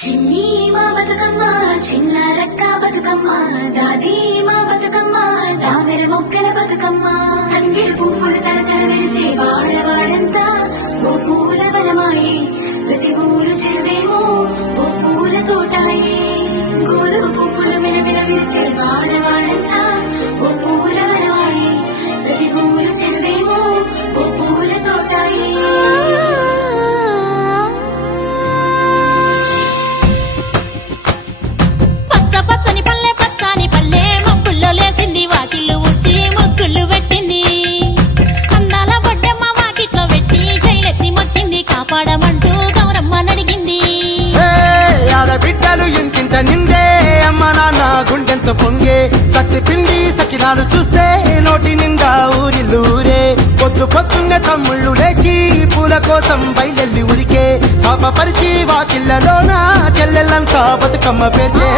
చిన్ని మా బతుకమ్మ చిన్న రక్క బతుకమ్మ దాది మా బతుకమ్మ దామెర మొక్కల బతుకమ్మ తంగిడి పువ్వులు తలతల వెలిసే వాడవాడంతా ఓ పూల వనమాయే ప్రతి ఊరు చెరువేమో ఓ పూల తోటాయే గోరు పువ్వులు మెలమెల వెలిసే వాడవాడంతా ఓ పూల వనమాయే ప్రతి ఊరు చెరువేమో ఓ పూల తోటాయే పచ్చని పల్లె పచ్చని పల్లె మబ్బుల్లో లేసింది వాకిళ్ళు ఊడ్చి ముగ్గులు పెట్టింది అందాల బొడ్డమ్మ వాకిట్లో పెట్టి జైలెత్తి మొక్కింది కాపాడమంటూ గౌరమ్మ నడిగింది ఆడబిడ్డలు ఇంకింట నిందే అమ్మ నాన్న గుండెంతో పొంగే సత్తి పిండి సకినాలు చూస్తే నోటి నిండా ఊరిల్లూరే పొద్దు పొద్దున్న తమ్ముళ్ళు లేచి పూల కోసం బయలెల్లి ఉరికే శాపపరిచి వాకిళ్లలోన చెల్లెళ్ళంతా బతుకమ్మ పేర్చే